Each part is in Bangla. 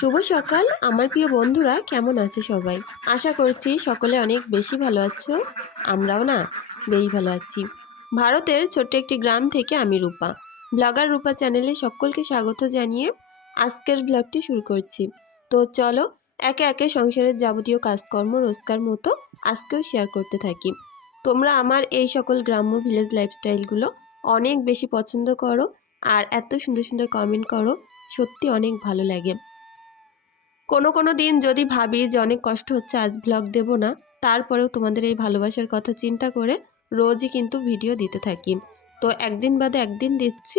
শুভ সকাল আমার প্রিয় বন্ধুরা, কেমন আছে সবাই? আশা করছি সকলে অনেক বেশি ভালো আছো। আমরাও না বেশ ভালো আছি। ভারতের ছোট্ট একটি গ্রাম থেকে আমি রূপা, ব্লগার রূপা চ্যানেলে সকলকে স্বাগত জানিয়ে আজকের ব্লগটি শুরু করছি। তো চলো একে একে সংসারের যাবতীয় কাজকর্ম রোজকার মতো আজকেও শেয়ার করতে থাকি। তোমরা আমার এই সকল গ্রাম্য ভিলেজ লাইফস্টাইলগুলো অনেক বেশি পছন্দ করো আর এত সুন্দর সুন্দর কমেন্ট করো, সত্যি অনেক ভালো লাগে। কোনো দিন যদি ভাবি যে অনেক কষ্ট হচ্ছে আজ ব্লগ দেব না, তারপরেও তোমাদের এই ভালোবাসার কথা চিন্তা করে রোজই কিন্তু ভিডিও দিতে থাকি। তো একদিন বাদে একদিন দিচ্ছি,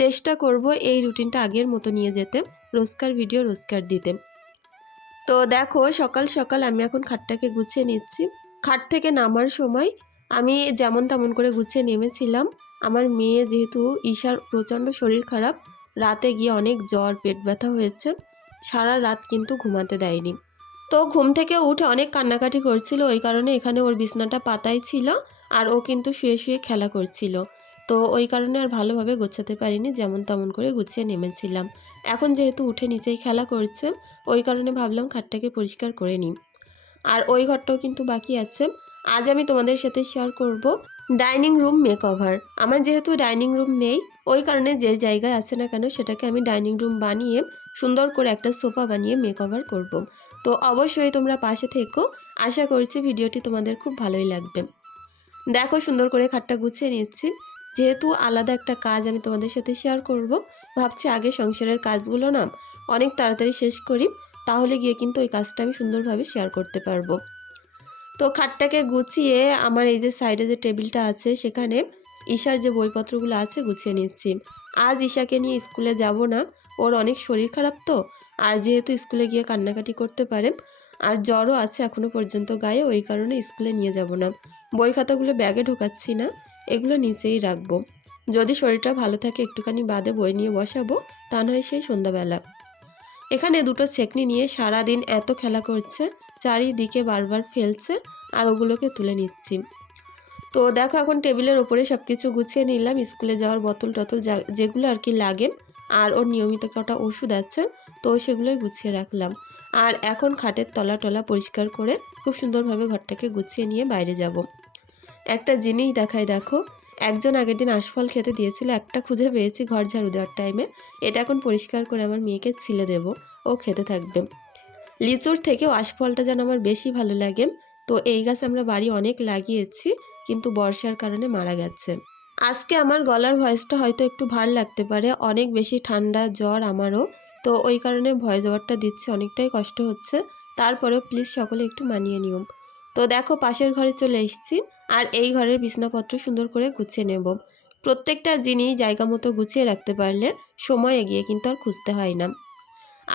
চেষ্টা করব এই রুটিনটা আগের মতো নিয়ে যেতে, রোজকার ভিডিও রোজকার দিতে। তো দেখো সকাল সকাল আমি এখন খাটটাকে গুছিয়ে নিচ্ছি। খাট থেকে নামার সময় আমি যেমন তেমন করে গুছিয়ে নেমেছিলাম। আমার মেয়ে যেহেতু ঈশার প্রচণ্ড শরীর খারাপ, রাতে গিয়ে অনেক জ্বর পেট ব্যথা হয়েছে, সারা রাত কিন্তু ঘুমাতে দেয়নি। তো ঘুম থেকে উঠে অনেক কান্নাকাটি করছিল, ওই কারণে এখানে ওর বিছনাটা পাতাই ছিল আর ও কিন্তু শুয়ে শুয়ে খেলা করছিল। তো ওই কারণে আর ভালোভাবে গোছাতে পারিনি, যেমন তেমন করে গুছিয়ে নেমেছিলাম। এখন যেহেতু উঠে নিচেই খেলা করছে, ওই কারণে ভাবলাম খাটটাকে পরিষ্কার করে নিই। আর ওই ঘরটাও কিন্তু বাকি আছে। আজ আমি তোমাদের সাথে শেয়ার করব ডাইনিং রুম মেকওভার। আমার যেহেতু ডাইনিং রুম নেই, ওই কারণে যে জায়গায় আছে না কেন সেটাকে আমি ডাইনিং রুম বানিয়ে সুন্দর করে একটা সোফা বানিয়ে মেকওভার করব। তো অবশ্যই তোমরা পাশে থেকো, আশা করছি ভিডিওটি তোমাদের খুব ভালোই লাগবে। দেখো সুন্দর করে খাটটা গুছিয়ে নিচ্ছি। যেহেতু আলাদা একটা কাজ আমি তোমাদের সাথে শেয়ার করব, ভাবছি আগে সংসারের কাজগুলো না অনেক তাড়াতাড়ি শেষ করি, তাহলে গিয়ে কিন্তু ওই কাজটা আমি সুন্দরভাবে শেয়ার করতে পারবো। তো খাটটাকে গুছিয়ে আমার এই যে সাইডে যে টেবিলটা আছে সেখানে ঈশার যে বইপত্রগুলো আছে গুছিয়ে নিচ্ছি। আজ ঈশাকে নিয়ে স্কুলে যাব না, ওর অনেক শরীর খারাপ তো, আর যেহেতু স্কুলে গিয়ে কান্নাকাটি করতে পারে আর জ্বরও আছে এখনও পর্যন্ত গায়ে, ওই কারণে স্কুলে নিয়ে যাব না। বই খাতাগুলো ব্যাগে ঢোকাচ্ছি না, এগুলো নিচেই রাখবো। যদি শরীরটা ভালো থাকে একটুখানি বাদে বই নিয়ে বসাবো, তা নয় সেই সন্ধ্যাবেলা। এখানে দুটো ছেকনি নিয়ে সারাদিন এত খেলা করছে, চারিদিকে বারবার ফেলছে আর ওগুলোকে তুলে নিচ্ছি। তো দেখো এখন টেবিলের ওপরে সব কিছু গুছিয়ে নিলাম, স্কুলে যাওয়ার বোতল টতল যেগুলো আর কি লাগে, আর ওর নিয়মিত কটা ওষুধ আছে, তো সেগুলোই গুছিয়ে রাখলাম। আর এখন খাটের তলা টলা পরিষ্কার করে খুব সুন্দরভাবে ঘরটাকে গুছিয়ে নিয়ে বাইরে যাব। একটা জিনিস দেখাই, দেখো একজন আগের দিন আশফল খেতে দিয়েছিল, একটা খুঁজে পেয়েছি ঘর ঝাড়ু দেওয়ার টাইমে। এটা এখন পরিষ্কার করে আমার মেয়েকে ছিলে দেব, ও খেতে থাকবে। লিচুর থেকেও আশফলটা যেন আমার বেশি ভালো লাগে। তো এই গাছ আমরা বাড়ি অনেক লাগিয়েছি, কিন্তু বর্ষার কারণে মারা গেছে। আজকে আমার গলার ভয়েসটা হয়তো একটু ভার লাগতে পারে, অনেক বেশি ঠান্ডা জ্বর আমারও, তো ওই কারণে ভয়েস ওভারটা দিচ্ছে, অনেকটাই কষ্ট হচ্ছে। তারপরেও প্লিজ সকলে একটু মানিয়ে নিও। তো দেখো পাশের ঘরে চলে এসেছি, আর এই ঘরের বিছনাপত্র সুন্দর করে গুছিয়ে নেব। প্রত্যেকটা জিনিস জায়গা মতো গুছিয়ে রাখতে পারলে সময় এগিয়ে কিন্তু আর খুঁজতে হয় না।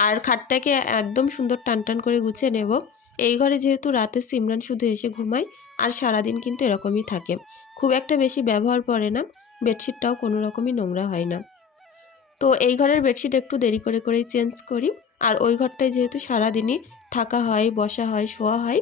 আর খাটটাকে একদম সুন্দর টান টান করে গুছিয়ে নেব। এই ঘরে যেহেতু রাতে সিমরান শুধু এসে ঘুমায়, আর সারাদিন কিন্তু এরকমই থাকে, খুব একটা বেশি ব্যবহার করে না, বেডশিটটাও কোনো রকমই নোংরা হয় না। তো এই ঘরের বেডশিট একটু দেরি করে করেই চেঞ্জ করি, আর ওই ঘরটায় যেহেতু সারাদিনই থাকা হয়, বসা হয়, শোয়া হয়,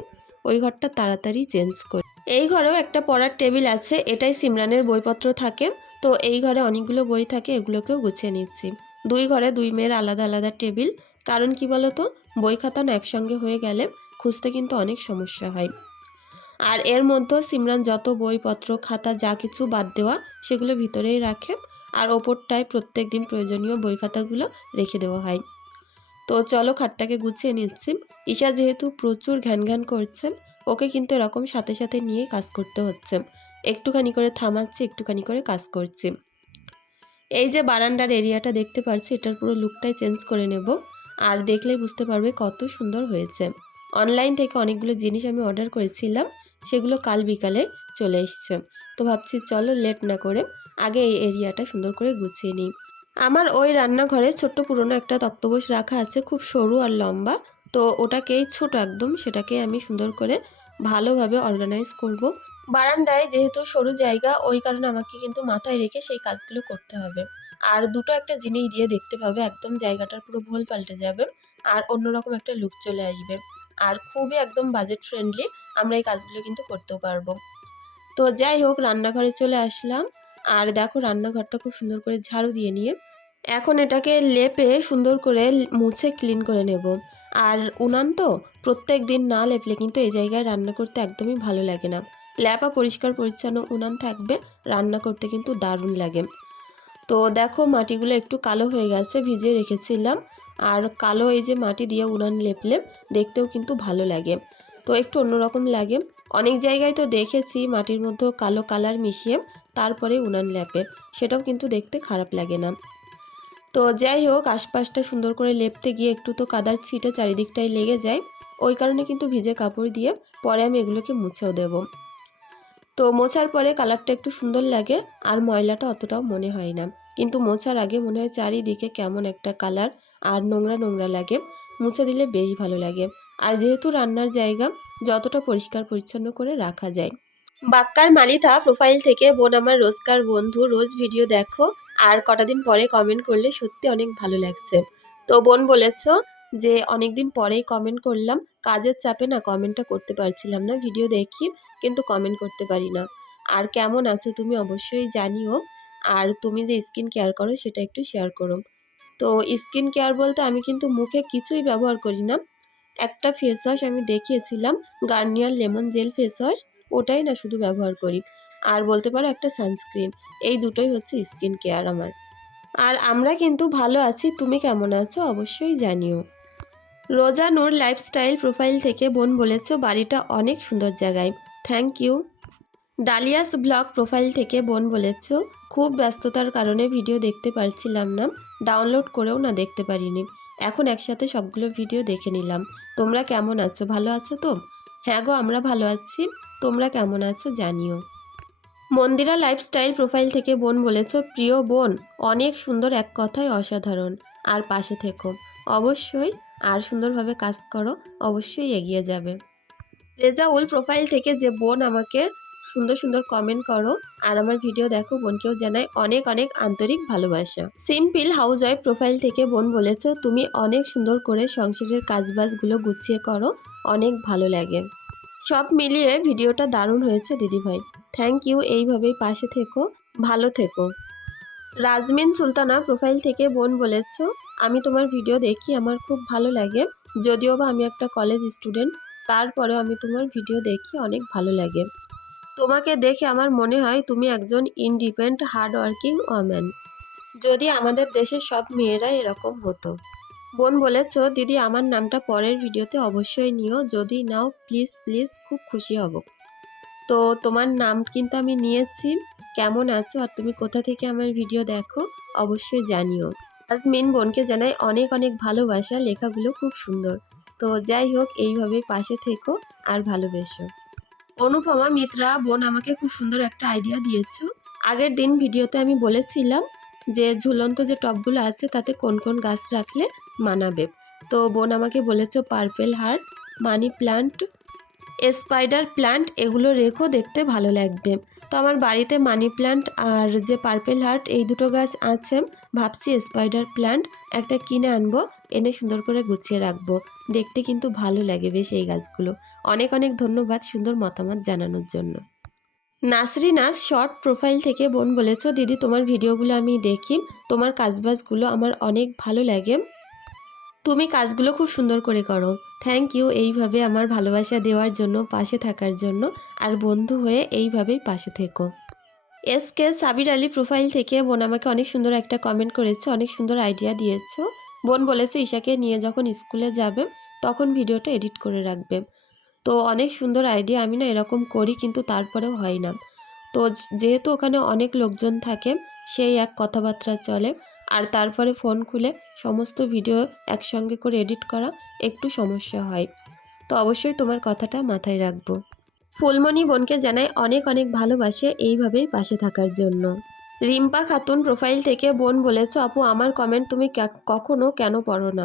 ওই ঘরটা তাড়াতাড়ি চেঞ্জ করি। এই ঘরেও একটা পড়ার টেবিল আছে, এটাই সিমরানের বইপত্র থাকে। তো এই ঘরে অনেকগুলো বই থাকে, এগুলোকেও গুছিয়ে নিচ্ছি। দুই ঘরে দুই মেয়ের আলাদা আলাদা টেবিল, কারণ কি বলতো, বই খাতা না একসঙ্গে হয়ে গেলে খুঁজতে কিন্তু অনেক সমস্যা হয়। আর এর মধ্যেও সিমরান যত বইপত্র খাতা যা কিছু বাদ দেওয়া সেগুলো ভিতরেই রাখে, আর ওপরটায় প্রত্যেক দিন প্রয়োজনীয় বই খাতাগুলো রেখে দেওয়া হয়। তো চলো খাটটাকে গুছিয়ে নিচ্ছি। ঈশা যেহেতু প্রচুর ঘ্যান ঘ্যান করছে, ওকে কিন্তু এরকম সাথে সাথে নিয়ে কাজ করতে হচ্ছে, একটুখানি করে থামাচ্ছি, একটুখানি করে কাজ করছি। এই যে বারান্দার এরিয়াটা দেখতে পাচ্ছি, এটার পুরো লুকটাই চেঞ্জ করে নেব, আর দেখলেই বুঝতে পারবে কত সুন্দর হয়েছে। অনলাইন থেকে অনেকগুলো জিনিস আমি অর্ডার করেছিলাম, সেগুলো কাল বিকালে চলে এসছে। তো ভাবছি চলো লেট না করে আগে এই এরিয়াটা সুন্দর করে গুছিয়ে নিই। আমার ওই রান্নাঘরে ছোট্ট পুরনো একটা তক্তপোষ রাখা আছে, খুব সরু আর লম্বা। তো ওটাকেই ছোট একদম, সেটাকে আমি সুন্দর করে ভালোভাবে অর্গানাইজ করব। বারান্দায় যেহেতু সরু জায়গা, ওই কারণে আমাকে কিন্তু মাথায় রেখে সেই কাজগুলো করতে হবে। আর দুটো একটা জিনিস দিয়ে দেখতে পাবে একদম জায়গাটার পুরো ভোল পাল্টে যাবে, আর অন্যরকম একটা লুক চলে আসবে, আর খুবই একদম বাজেট ফ্রেন্ডলি আমরা এই কাজগুলো কিন্তু করতেও পারবো। তো যাই হোক রান্নাঘরে চলে আসলাম, আর দেখো রান্নাঘরটা খুব সুন্দর করে ঝাড়ু দিয়ে নিয়ে এখন এটাকে লেপে সুন্দর করে মুছে ক্লিন করে নেব। আর উনান তো প্রত্যেক দিন না লেপলে কিন্তু এই জায়গায় রান্না করতে একদমই ভালো লাগে না। লেপা পরিষ্কার পরিচ্ছন্ন উনান থাকবে, রান্না করতে কিন্তু দারুণ লাগে। তো দেখো মাটিগুলো একটু কালো হয়ে গেছে, ভিজিয়ে রেখেছিলাম। আর কালো এই যে মাটি দিয়ে উনান লেপলে দেখতেও কিন্তু ভালো লাগে, তো একটু অন্যরকম লাগে। অনেক জায়গায় তো দেখেছি মাটির মধ্যে কালো কালার মিশিয়ে তারপরে উনান লেপে, সেটাও কিন্তু দেখতে খারাপ লাগে না। তো যাই হোক, আশপাশটা সুন্দর করে লেপতে গিয়ে একটু তো কাদার ছিটে চারিদিকটাই লেগে যায়, ওই কারণে কিন্তু ভিজে কাপড় দিয়ে পরে আমি এগুলোকে মুছেও দেব। তো মোছার পরে কালারটা একটু সুন্দর লাগে আর ময়লাটা অতটাও মনে হয় না, কিন্তু মোছার আগে মনে হয় চারিদিকে কেমন একটা কালার আর নোংরা নোংরা লাগে। মুছে দিলে বেশ ভালো লাগে। আর যেহেতু রান্নার জায়গা, যতটা পরিষ্কার পরিচ্ছন্ন করে রাখা যায়। বাক্কার মালিথা প্রোফাইল থেকে বোন আমার রোজকার বন্ধু, রোজ ভিডিও দেখো আর কটা দিন পরে কমেন্ট করলে সত্যি অনেক ভালো লাগছে। তো বোন বলেছ যে অনেক দিন পরেই কমেন্ট করলাম, কাজের চাপে না কমেন্টটা করতে পারছিলাম না, ভিডিও দেখি কিন্তু কমেন্ট করতে পারি না। আর কেমন আছো তুমি অবশ্যই জানিও। আর তুমি যে স্কিন কেয়ার করো সেটা একটু শেয়ার করো। তো স্কিন কেয়ার বলতে আমি কিন্তু মুখে কিছুই ব্যবহার করি না। একটা ফেস ওয়াশ আমি দেখিয়েছিলাম, Garnier lemon jail face wash, ওটাই না শুধু ব্যবহার করি। আর বলতে পারো একটা সানস্ক্রিন, এই দুটোই হচ্ছে স্কিন কেয়ার আমার। আর আমরা কিন্তু ভালো আছি, তুমি কেমন আছো অবশ্যই জানিও। রোজা নূর লাইফস্টাইল প্রোফাইল থেকে বোন বলেছো বাড়িটা অনেক সুন্দর জায়গায়, thank you. Dalia's blog profile থেকে বোন বলেছো খুব ব্যস্ততার কারণে ভিডিও দেখতে পারছিলাম না, ডাউনলোড করেও না দেখতে পারিনি, এখন একসাথে সবগুলো ভিডিও দেখে নিলাম। তোমরা কেমন আছো, ভালো আছো তো? হ্যাঁ গো, আমরা ভালো আছি, তোমরা কেমন আছো জানিও। মন্দিরা লাইফস্টাইল প্রোফাইল থেকে বোন বলেছো প্রিয় বোন, অনেক সুন্দর, এক কথায় অসাধারণ, আর পাশে থেকো অবশ্যই, আর সুন্দরভাবে কাজ করো, অবশ্যই এগিয়ে যাবে। রেজাউল প্রোফাইল থেকে যে বোন আমাকে সুন্দর সুন্দর কমেন্ট করো আর আমার ভিডিও দেখো, বোনকেও জানাই অনেক অনেক আন্তরিক ভালোবাসা। সিম্পল হাউস ওয়াইফ প্রোফাইল থেকে বোন বলেছো তুমি অনেক সুন্দর করে সংসারের কাজবাজগুলো গুছিয়ে করো, অনেক ভালো লাগে। সব মিলিয়ে ভিডিওটা দারুণ হয়েছে দিদিভাই, থ্যাংক ইউ, এইভাবেই পাশে থেকো, ভালো থেকো। রাজমিন সুলতানা প্রোফাইল থেকে বোন বলেছো আমি তোমার ভিডিও দেখি, আমার খুব ভালো লাগে, যদিও বা আমি একটা কলেজ স্টুডেন্ট, তারপরেও আমি তোমার ভিডিও দেখি, অনেক ভালো লাগে। তোমাকে দেখে আমার মনে হয় তুমি একজন ইন্ডিপেন্ডেন্ট হার্ডওয়ার্কিং ওম্যান, যদি আমাদের দেশের সব মেয়েরা এরকম হতো। বোন বলেছো দিদি আমার নামটা পরের ভিডিওতে অবশ্যই নিও, যদি নাও প্লিজ প্লিজ খুব খুশি হব। তো তোমার নাম কিন্তু আমি নিয়েছি। কেমন আছো আর তুমি কোথা থেকে আমার ভিডিও দেখো অবশ্যই জানিও। আজমিন বোনকে জানাই অনেক অনেক ভালোবাসা, লেখাগুলো খুব সুন্দর। তো যাই হোক, এইভাবে পাশে থেকো আর ভালোবেসো। অনুপমা মিত্রা বোন আমাকে খুব সুন্দর একটা আইডিয়া দিয়েছো। আগের দিন ভিডিওতে আমি বলেছিলাম যে ঝুলন্ত যে টবগুলো আছে তাতে কোন কোন গাছ রাখলে মানাবে। তো বোন আমাকে বলেছো purple heart, money plant, spider plant, এগুলো রেখো, দেখতে ভালো লাগবে। তো আমার বাড়িতে মানি প্ল্যান্ট আর যে পার্পেল হার্ট এই দুটো গাছ আছে, ভাবছি স্পাইডার প্ল্যান্ট একটা কিনে আনবো, এনে সুন্দর করে গুছিয়ে রাখবো, দেখতে কিন্তু ভালো লাগে বেশ এই গাছগুলো। অনেক অনেক ধন্যবাদ সুন্দর মতামত জানানোর জন্য। নাসরিনাস শর্ট প্রোফাইল থেকে বোন বলেছো দিদি তোমার ভিডিওগুলো আমি দেখি, তোমার কাজবাজগুলো আমার অনেক ভালো লাগে, তুমি কাজগুলো খুব সুন্দর করে করো, থ্যাংক ইউ এইভাবে আমার ভালোবাসা দেওয়ার জন্য, পাশে থাকার জন্য, আর বন্ধু হয়ে এইভাবেই পাশে থেকো। এসকে সাবির আলী প্রোফাইল থেকে বোন আমাকে অনেক সুন্দর একটা কমেন্ট করেছে, অনেক সুন্দর আইডিয়া দিয়েছো। বোন বলেছে ঈশাকে নিয়ে যখন স্কুলে যাবে তখন ভিডিওটা এডিট করে রাখবে। তো অনেক সুন্দর আইডিয়া, আমি না এরকম করি কিন্তু তারপরেও হয় না। তো যেহেতু ওখানে অনেক লোকজন থাকে, সেই এক কথাবার্তা চলে, আর তারপরে ফোন খুলে সমস্ত ভিডিও একসঙ্গে করে এডিট করা একটু সমস্যা হয়। তো অবশ্যই তোমার কথাটা মাথায় রাখবো। ফুলমণি বোনকে জানাই অনেক অনেক ভালোবাসে এইভাবেই পাশে থাকার জন্য। রিম্পা খাতুন প্রোফাইল থেকে বোন বলেছো আপু আমার কমেন্ট তুমি কখনো কেন পড়ো না,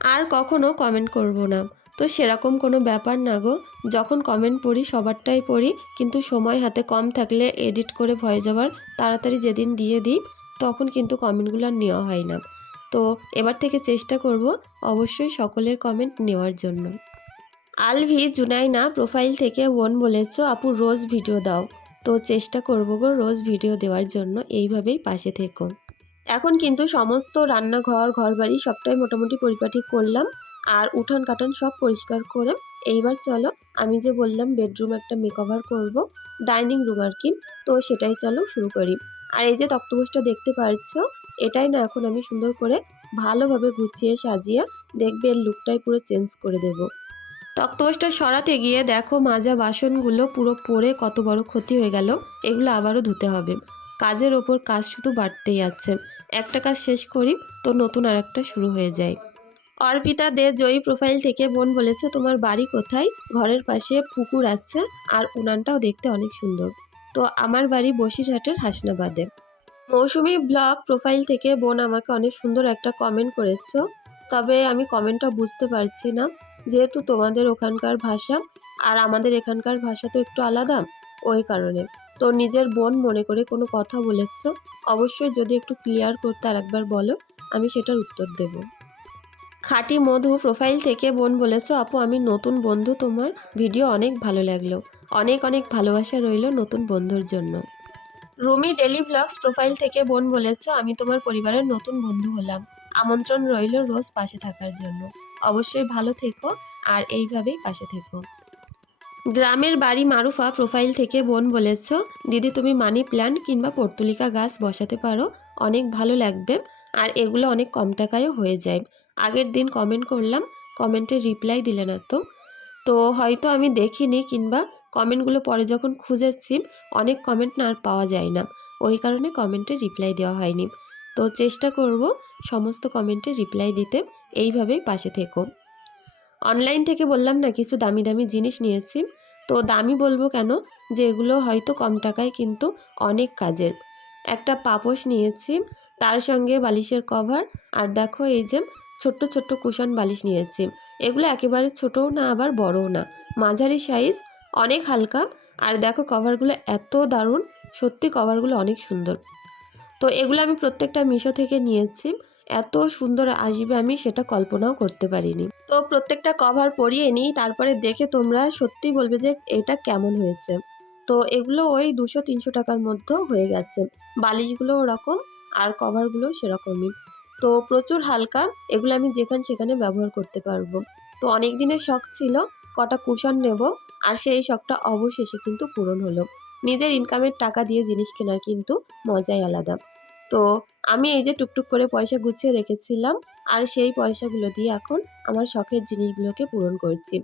আর কখনো কমেন্ট করব না। তো সেরকম কোনো ব্যাপার না গো, যখন কমেন্ট পড়ি সবারটাই পড়ি, কিন্তু সময় হাতে কম থাকলে এডিট করে ভয়েস ওভার তাড়াতাড়ি যেদিন দিয়ে দিই তখন কিন্তু কমেন্টগুলো আর নেওয়া হয় না। তো এবার থেকে চেষ্টা করব অবশ্যই সকলের কমেন্ট নেওয়ার জন্য। আলভি জুনাইনা প্রোফাইল থেকে বোন বলেছো আপু রোজ ভিডিও দাও, তো চেষ্টা করবো গো রোজ ভিডিও দেওয়ার জন্য, এইভাবেই পাশে থেকো। এখন কিন্তু সমস্ত রান্নাঘর ঘরবাড়ি সবটাই মোটামুটি পরিপাটি করলাম, আর উঠান কাটান সব পরিষ্কার করে এইবার চলো আমি যে বললাম বেডরুম একটা মেকওভার করব, ডাইনিং রুম আর কি, তো সেটাই চলো শুরু করি। আর এই যে তক্তপোষটা দেখতে পাচ্ছ, এটাই না এখন আমি সুন্দর করে ভালোভাবে গুছিয়ে সাজিয়ে দেখবে এর লুকটাই পুরো চেঞ্জ করে দেব। তক্তপোষটা সরাতে গিয়ে দেখো মাজা বাসনগুলো পুরো পড়ে কত বড় ক্ষতি হয়ে গেল। এগুলো আবারও ধুতে হবে। কাজের ওপর কাজ শুধু বাড়তেই আছে। একটা কাজ শেষ করি তো নতুন আর একটা শুরু হয়ে যায়। অর্পিতা দে জয়ী প্রোফাইল থেকে বোন বলেছে তোমার বাড়ি কোথায়? ঘরের পাশে পুকুর আছে আর উনানটাও দেখতে অনেক সুন্দর। তো আমার বাড়ি বসিরহাটের হাসনাবাদে। মৌসুমী ব্লগ প্রোফাইল থেকে বোন আমাকে অনেক সুন্দর একটা কমেন্ট করেছো, তবে আমি কমেন্টটা বুঝতে পারছি না, যেহেতু তোমাদের ওখানকার ভাষা আর আমাদের এখানকার ভাষা তো একটু আলাদা, ওই কারণে। তো নিজের বোন মনে করে কোনো কথা বলেছো, অবশ্যই যদি একটু ক্লিয়ার করতে আর একবার বলো, আমি সেটার উত্তর দেব। খাঁটি মধু প্রোফাইল থেকে বোন বলেছো আপু আমি নতুন বন্ধু, তোমার ভিডিও অনেক ভালো লাগলো। অনেক অনেক ভালোবাসা রইল নতুন বন্ধুর জন্য। রুমি ডেলি ব্লগস প্রোফাইল থেকে বোন বলেছ আমি তোমার পরিবারের নতুন বন্ধু হলাম, আমন্ত্রণ রইল রোজ পাশে থাকার জন্য। অবশ্যই ভালো থেকো আর এইভাবেই পাশে থেকো। গ্রামের বাড়ি মারুফা প্রোফাইল থেকে বোন বলেছ দিদি তুমি মানি প্ল্যান্ট কিংবা পর্তুলিকা গাছ বসাতে পারো, অনেক ভালো লাগবে, আর এগুলো অনেক কম টাকায়ও হয়ে যায়। আগের দিন কমেন্ট করলাম, কমেন্টে রিপ্লাই দিলে না তো। তো হয়তো আমি দেখিনি, কিংবা কমেন্টগুলো পরে যখন খুঁজেছি অনেক কমেন্ট না আর পাওয়া যায় না, ওই কারণে কমেন্টে রিপ্লাই দেওয়া হয়নি। তো চেষ্টা করব সমস্ত কমেন্টে রিপ্লাই দিতে। এইভাবেই পাশে থেকো। অনলাইন থেকে বললাম না কিছু দামি দামি জিনিস নিয়েছি, তো দামি বলবো কেন, যে এগুলো হয়তো কম টাকায় কিন্তু অনেক কাজের। একটা পাপোশ নিয়েছি, তার সঙ্গে বালিশের কভার, আর দেখো এই যে ছোট্ট ছোট্ট কুশন বালিশ নিয়েছি। এগুলো একেবারে ছোটও না আবার বড়ও না, মাঝারি সাইজ, অনেক হালকা। আর দেখো কভারগুলো এত দারুণ, সত্যি কভারগুলো অনেক সুন্দর। তো এগুলো আমি প্রত্যেকটা মিশো থেকে নিয়েছি, এত সুন্দর আসবে আমি সেটা কল্পনাও করতে পারিনি। তো প্রত্যেকটা কভার পরিয়ে নিই, তারপরে দেখে তোমরা সত্যি বলবে যে এটা কেমন হয়েছে। তো এগুলো ওই 200-300 টাকার মধ্যে হয়ে গেছে। বালিশগুলো ওরকম আর কভারগুলো সেরকমই। তো প্রচুর হালকা, এগুলো আমি যেখানে সেখানে ব্যবহার করতে পারবো। তো অনেক দিনের শখ ছিল কটা কুশন নেব, আর সেই শখটা অবশেষে কিন্তু পূরণ হলো। নিজের ইনকামের টাকা দিয়ে জিনিস কেনার কিন্তু মজাই আলাদা। তো আমি এই যে টুকটুক করে পয়সা গুছিয়ে রেখেছিলাম, আর সেই পয়সাগুলো দিয়ে এখন আমার শখের জিনিসগুলোকে পূরণ করছি।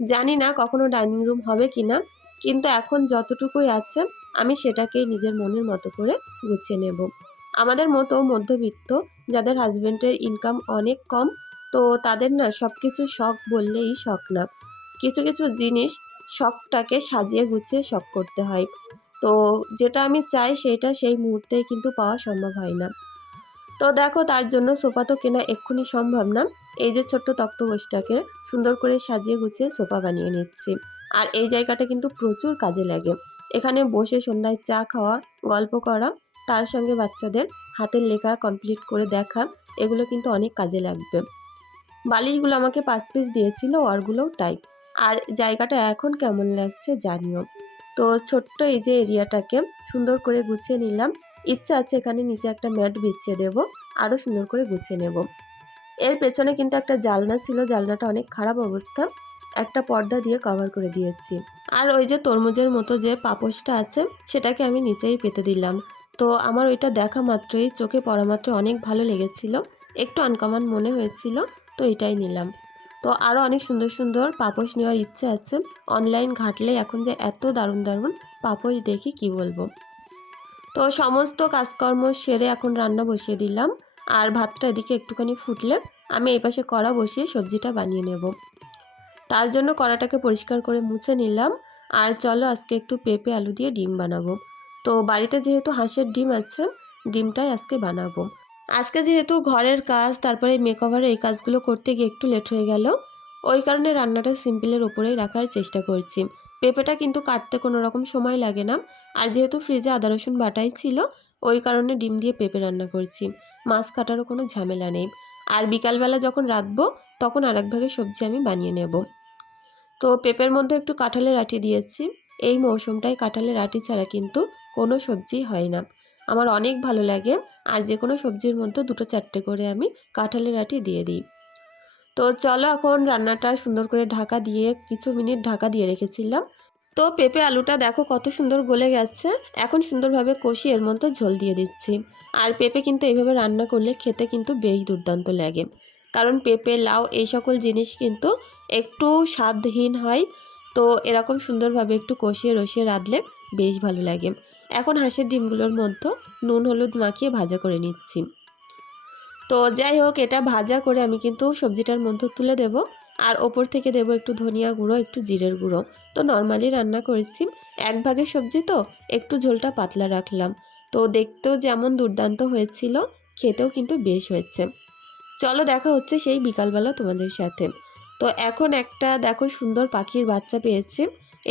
জানি না কখনো ডাইনিং রুম হবে কি না, কিন্তু এখন যতটুকুই আছে আমি সেটাকেই নিজের মনের মতো করে গুছিয়ে নেব। আমাদের মতো মধ্যবিত্ত, যাদের হাজব্যান্ডের ইনকাম অনেক কম, তো তাদের না সব কিছু শখ বললেই শখ না। কিছু কিছু জিনিস শখটাকে সাজিয়ে গুছিয়ে শখ করতে হয়। তো যেটা আমি চাই সেটা সেই মুহূর্তেই কিন্তু পাওয়া সম্ভব হয় না। তো দেখো তার জন্য সোফা তো কেনা এক্ষুনি সম্ভব না। এই যে ছোট্ট তক্তপোষটাকে সুন্দর করে সাজিয়ে গুছিয়ে সোফা বানিয়ে নিচ্ছি। আর এই জায়গাটা কিন্তু প্রচুর কাজে লাগে। এখানে বসে সন্ধ্যায় চা খাওয়া, গল্প করা, তার সঙ্গে বাচ্চাদের হাতের লেখা কমপ্লিট করে দেখা, এগুলো কিন্তু অনেক কাজে লাগবে। বালিশগুলো আমাকে 5 পিস দিয়েছিল, ওরগুলোও তাই। আর জায়গাটা এখন কেমন লাগছে জানিও। তো ছোট্ট এই যে এরিয়াটাকে সুন্দর করে গুছিয়ে নিলাম। ইচ্ছা আছে এখানে নিচে একটা ম্যাট বিছিয়ে দেব, আরও সুন্দর করে গুছিয়ে নেব। এর পেছনে কিন্তু একটা জানলা ছিল, জানলাটা অনেক খারাপ অবস্থা, একটা পর্দা দিয়ে কভার করে দিয়েছি। আর ওই যে তরমুজের মতো যে পাপোশটা আছে সেটাকে আমি নিচেই পেতে দিলাম। তো আমার ওইটা দেখা মাত্রই, চোখে পড়া মাত্র অনেক ভালো লেগেছিল, একটু আনকমন মনে হয়েছিল, তো এটাই নিলাম। তো আরও অনেক সুন্দর সুন্দর পাপোশ নেওয়ার ইচ্ছে আছে। অনলাইন ঘাটলে এখন যে এত দারুণ দারুণ পাপোশ দেখি কি বলবো। তো সমস্ত কাজকর্ম সেরে এখন রান্না বসিয়ে দিলাম, আর ভাতটা এদিকে একটুখানি ফুটলে আমি এই পাশে কড়া বসিয়ে সবজিটা বানিয়ে নেব। তার জন্য কড়াটাকে পরিষ্কার করে মুছে নিলাম। আর চলো আজকে একটু পেঁপে আলু দিয়ে ডিম বানাবো। তো বাড়িতে যেহেতু হাঁসের ডিম আছে, ডিমটাই আজকে বানাবো। আজকে যেহেতু ঘরের কাজ, তারপরে মেকওভারের এই কাজগুলো করতে গিয়ে একটু লেট হয়ে গেল, ওই কারণে রান্নাটা সিম্পলের ওপরেই রাখার চেষ্টা করছি। পেঁপেটা কিন্তু কাটতে কোনো রকম সময় লাগে না, আর যেহেতু ফ্রিজে আদা রসুন বাটাই ছিল, ওই কারণে ডিম দিয়ে পেঁপে রান্না করছি। মাছ কাটারও কোনো ঝামেলা নেই। আর বিকালবেলা যখন রাঁধবো তখন আরেক ভাগে সবজি আমি বানিয়ে নেব। তো পেঁপের মধ্যে একটু কাঁঠালের আঁটি দিয়েছি। এই মৌসুমটায় কাঁঠালের আঁটি ছাড়া কিন্তু কোনো সবজি হয় না, আমার অনেক ভালো লাগে। আর যে কোনো সবজির মধ্যে 2-4টে করে আমি কাঁঠালের আটি দিয়ে দিই। তো চলো এখন রান্নাটা সুন্দর করে ঢাকা দিয়ে কিছু মিনিট ঢাকা দিয়ে রেখেছিলাম। তো পেঁপে আলুটা দেখো কত সুন্দর গলে গেছে। এখন সুন্দরভাবে কষিয়ে এর মধ্যে ঝোল দিয়ে দিচ্ছি। আর পেঁপে কিন্তু এইভাবে রান্না করলে খেতে কিন্তু বেশ দুর্দান্ত লাগে, কারণ পেঁপে, লাউ এই সকল জিনিস কিন্তু একটু স্বাদহীন হয়। তো এরকম সুন্দরভাবে একটু কষিয়ে রসিয়ে রাঁধলে বেশ ভালো লাগে। এখন হাঁসের ডিমগুলোর মধ্যে নুন হলুদ মাখিয়ে ভাজা করে নিচ্ছি। তো যাই হোক, এটা ভাজা করে আমি কিন্তু সবজিটার মধ্যে তুলে দেব। আর ওপর থেকে দেব একটু ধনিয়া গুঁড়ো, একটু জিরের গুঁড়ো। তো নর্মালি রান্না করেছি, 1 ভাগের সবজি তো একটু ঝোলটা পাতলা রাখলাম। তো দেখতেও যেমন দুর্দান্ত হয়েছিল, খেতেও কিন্তু বেশ হয়েছে। চলো দেখা হচ্ছে সেই বিকালবেলা তোমাদের সাথে। তো এখন একটা দেখো সুন্দর পাখির বাচ্চা পেয়েছি।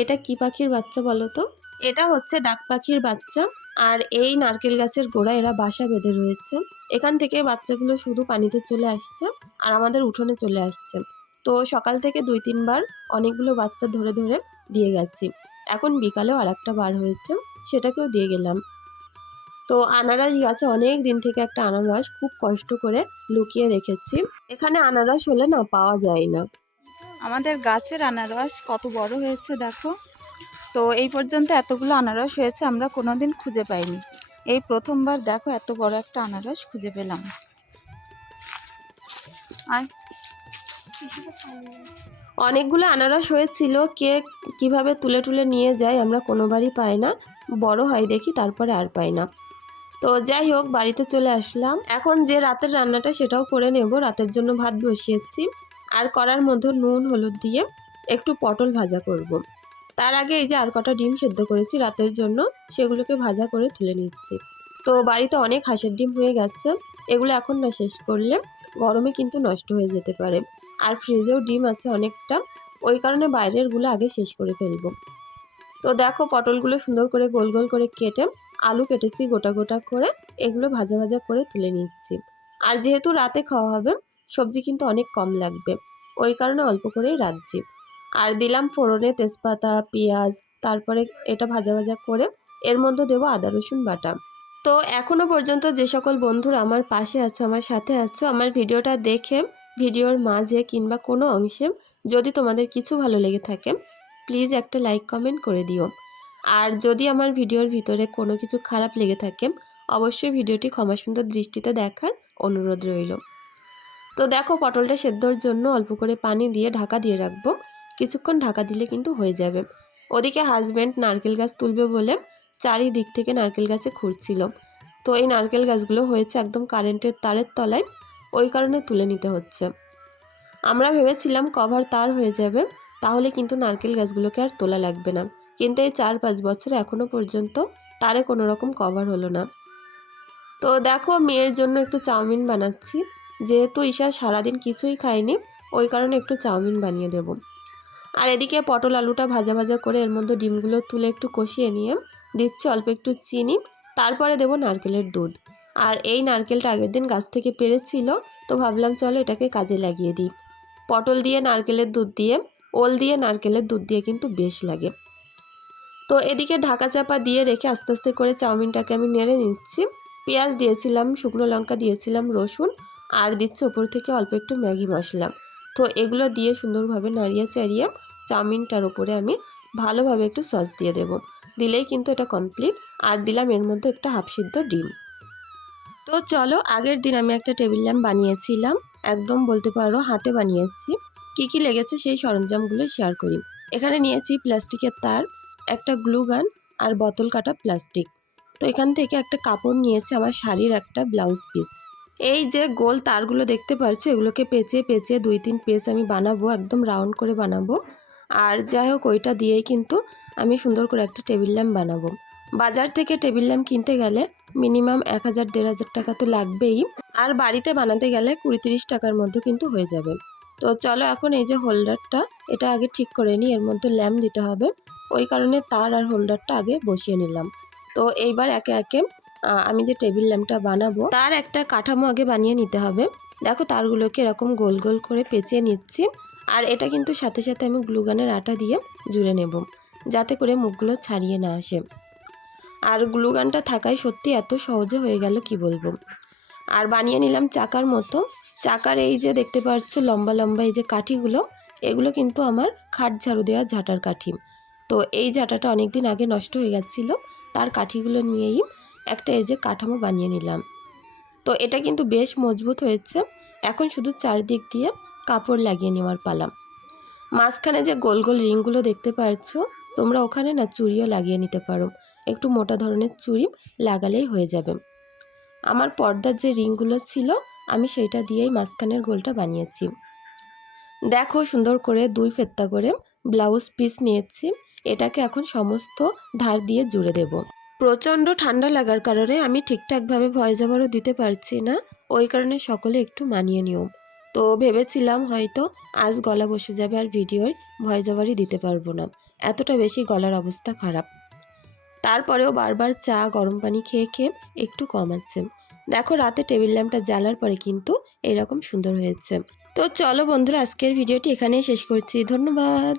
এটা কি পাখির বাচ্চা বলো তো? এটা হচ্ছে ডাক পাখির বাচ্চা। আর এই নারকেল গাছের গোড়ায় এরা বাসা বেঁধে রয়েছে। এখান থেকে বাচ্চাগুলো শুধু পানিতে চলে আসছে আর আমাদের উঠোনে চলে আসছে। তো সকাল থেকে 2-3 বার অনেকগুলো বাচ্চা ধরে ধরে দিয়ে গেছি। এখন বিকালেও আর একটা বার হয়েছে, সেটাকেও দিয়ে গেলাম। তো আনারস গাছে অনেক দিন থেকে একটা আনারস খুব কষ্ট করে লুকিয়ে রেখেছি। এখানে আনারস হলে না পাওয়া যায় না। আমাদের গাছের আনারস কত বড় হয়েছে দেখো। তো এই পর্যন্ত এতগুলো আনারস হয়েছে, আমরা কোনোদিন খুঁজে পাইনি। এই প্রথমবার দেখো এত বড় একটা আনারস খুঁজে পেলাম। আর অনেকগুলো আনারস হয়েছিল, কে কিভাবে তুলে তুলে নিয়ে যায় আমরা কোনোবারই পাই না। বড় হয় দেখি, তারপরে আর পাই না। তো যাই হোক, বাড়িতে চলে আসলাম। এখন যে রাতের রান্নাটা সেটাও করে নেব। রাতের জন্য ভাত বসিয়েছি। আর কড়ার মধ্যে নুন হলুদ দিয়ে একটু পটল ভাজা করব। তার আগে এই যে আর কটা ডিম সেদ্ধ করেছি রাতের জন্য, সেগুলোকে ভাজা করে তুলে নিচ্ছি। তো বাড়িতে অনেক হাঁসের ডিম হয়ে গেছে, এগুলো এখন না শেষ করলে গরমে কিন্তু নষ্ট হয়ে যেতে পারে। আর ফ্রিজেও ডিম আছে অনেকটা, ওই কারণে বাইরেরগুলো আগে শেষ করে ফেলবো। তো দেখো পটলগুলো সুন্দর করে গোল গোল করে কেটে, আলু কেটেছি গোটা গোটা করে, এগুলো ভাজা ভাজা করে তুলে নিচ্ছি। আর যেহেতু রাতে খাওয়া হবে, সবজি কিন্তু অনেক কম লাগবে, ওই কারণে অল্প করেই রাখছি। আর দিলাম ফোড়নে তেজপাতা, পেঁয়াজ, তারপরে এটা ভাজা ভাজা করে এর মধ্যে দেবো আদা রসুন বাটা। তো এখনো পর্যন্ত যে সকল বন্ধুরা আমার পাশে আছো, আমার সাথে আছো, আমার ভিডিওটা দেখে ভিডিওর মাঝে কিংবা কোনো অংশে যদি তোমাদের কিছু ভালো লেগে থাকে, প্লিজ একটা লাইক কমেন্ট করে দিও। আর যদি আমার ভিডিওর ভিতরে কোনো কিছু খারাপ লেগে থাকে, অবশ্যই ভিডিওটি ক্ষমা সুন্দর দৃষ্টিতে দেখার অনুরোধ রইল। তো দেখো পটলটা সেদ্ধর জন্য অল্প করে পানি দিয়ে ঢাকা দিয়ে রাখবো। কিছুক্ষণ ঢাকা দিলে কিন্তু হয়ে যাবে। ওদিকে হাজব্যান্ড নারকেল গাছ তুলবে বলে চারিদিক থেকে নারকেল গাছে খুঁড়ছিল। তো এই নারকেল গাছগুলো হয়েছে একদম কারেন্টের তারের তলায়, ওই কারণে তুলে নিতে হচ্ছে। আমরা ভেবেছিলাম কভার তার হয়ে যাবে, তাহলে কিন্তু নারকেল গাছগুলোকে আর তোলা লাগবে না। কিন্তু এই 4-5 বছর এখনও পর্যন্ত তারে কোনো রকম কভার হলো না। তো দেখো মেয়ের জন্য একটু চাউমিন বানাচ্ছি। যেহেতু ঈশা সারাদিন কিছুই খায়নি, ওই কারণে একটু চাউমিন বানিয়ে দেব। আর এদিকে পটল আলুটা ভাজা ভাজা করে এর মধ্যে ডিমগুলো তুলে একটু কষিয়ে নিয়ে দিচ্ছি অল্প একটু চিনি, তারপরে দেব নারকেলের দুধ। আর এই নারকেলটা আগের দিন গাছ থেকে পেড়েছিল, তো ভাবলাম চলো এটাকে কাজে লাগিয়ে দিই। পটল দিয়ে নারকেলের দুধ দিয়ে, ওল দিয়ে নারকেলের দুধ দিয়ে কিন্তু বেশ লাগে। তো এদিকে ঢাকা চাপা দিয়ে রেখে আস্তে আস্তে করে চাউমিনটাকে আমি নেড়ে নিচ্ছি। পেঁয়াজ দিয়েছিলাম, শুকনো লঙ্কা দিয়েছিলাম, রসুন, আর দিচ্ছি ওপর থেকে অল্প একটু ম্যাগি মশলা। তো এগুলো দিয়ে সুন্দরভাবে নাড়িয়ে চাড়িয়ে চাউমিনটার ওপরে আমি ভালোভাবে একটু সস দিয়ে দেব। দিলেই কিন্তু এটা কমপ্লিট। আর দিলাম এর মধ্যে একটা হাফ সিদ্ধ ডিম। তো চলো, আগের দিন আমি একটা টেবিল ল্যাম্প বানিয়েছিলাম, একদম বলতে পারো হাতে বানিয়েছি। কি কি লেগেছে সেই সরঞ্জামগুলো শেয়ার করি। এখানে নিয়েছি প্লাস্টিকের তার, একটা গ্লু গান, আর বোতল কাটা প্লাস্টিক। তো এখান থেকে একটা কাপড় নিয়েছি আমার শাড়ির একটা ব্লাউজ পিস। এই যে গোল তারগুলো দেখতে পাচ্ছ, এগুলোকে পেঁচিয়ে পেঁচিয়ে 2-3 পিস আমি বানাবো, একদম রাউন্ড করে বানাবো। আর যাই হোক, ওইটা দিয়েই কিন্তু আমি সুন্দর করে একটা টেবিল ল্যাম্প বানাবো। বাজার থেকে টেবিল ল্যাম্প কিনতে গেলে মিনিমাম 1000-1500 টাকা তো লাগবেই। আর বাড়িতে বানাতে গেলে 20-30 টাকার মধ্যে কিন্তু হয়ে যাবে। তো চলো এখন এই যে হোল্ডারটা, এটা আগে ঠিক করে নিই, এর মধ্যে ল্যাম্প দিতে হবে, ওই কারণে তার আর হোল্ডারটা আগে বসিয়ে নিলাম। তো এইবার একে একে আমি যে টেবিল ল্যাম্পটা বানাবো তার একটা কাঠামো আগে বানিয়ে নিতে হবে। দেখো তারগুলোকে এরকম গোল গোল করে পেঁচিয়ে নিচ্ছি। আর এটা কিন্তু সাথে সাথে আমি গ্লুগানের আটা দিয়ে জুড়ে নেব, যাতে করে মুখগুলো ছাড়িয়ে না আসে। আর গ্লুগানটা থাকায় সত্যি এত সহজে হয়ে গেল কি বলবো। আর বানিয়ে নিলাম চাকার মতো। চাকার এই যে দেখতে পাচ্ছ লম্বা লম্বা এই যে কাঠিগুলো, এগুলো কিন্তু আমার খাট ঝাড়ু দেওয়া ঝাঁটার কাঠি। তো এই ঝাঁটাটা অনেক দিন আগে নষ্ট হয়ে গেছিলো, তার কাঠিগুলো নিয়েই একটা এই যে কাঠামো বানিয়ে নিলাম। তো এটা কিন্তু বেশ মজবুত হয়েছে। এখন শুধু চারদিক দিয়ে কাপড় লাগিয়ে নেওয়ার পালা। মাঝখানে যে গোল গোল রিংগুলো দেখতে পাচ্ছ, তোমরা ওখানে না চুড়িও লাগিয়ে নিতে পারো। একটু মোটা ধরনের চুড়ি লাগালেই হয়ে যাবে। আমার পর্দার যে রিংগুলো ছিল আমি সেইটা দিয়েই মাঝখানের গোলটা বানিয়েছি। দেখো সুন্দর করে 2 ফেত্তা করে ব্লাউজ পিস নিয়েছি। এটাকে এখন সমস্ত ধার দিয়ে জুড়ে দেব। প্রচণ্ড ঠান্ডা লাগার কারণে আমি ঠিকঠাকভাবে ভয়েস ওভারও দিতে পারছি না, ওই কারণে সকলে একটু মানিয়ে নিও। তো ভেবেছিলাম হয়তো আজ গলা বসে যাবে আর ভিডিওর ভয়েস ওভারই দিতে পারবো না, এতটা বেশি গলার অবস্থা খারাপ। তারপরেও বারবার চা গরম পানি খেয়ে খেয়ে একটু কমাচ্ছে। দেখো রাতে টেবিল ল্যাম্পটা জ্বালার পরে কিন্তু এরকম সুন্দর হয়েছে। তো চলো বন্ধুরা, আজকের ভিডিওটি এখানেই শেষ করছি। ধন্যবাদ।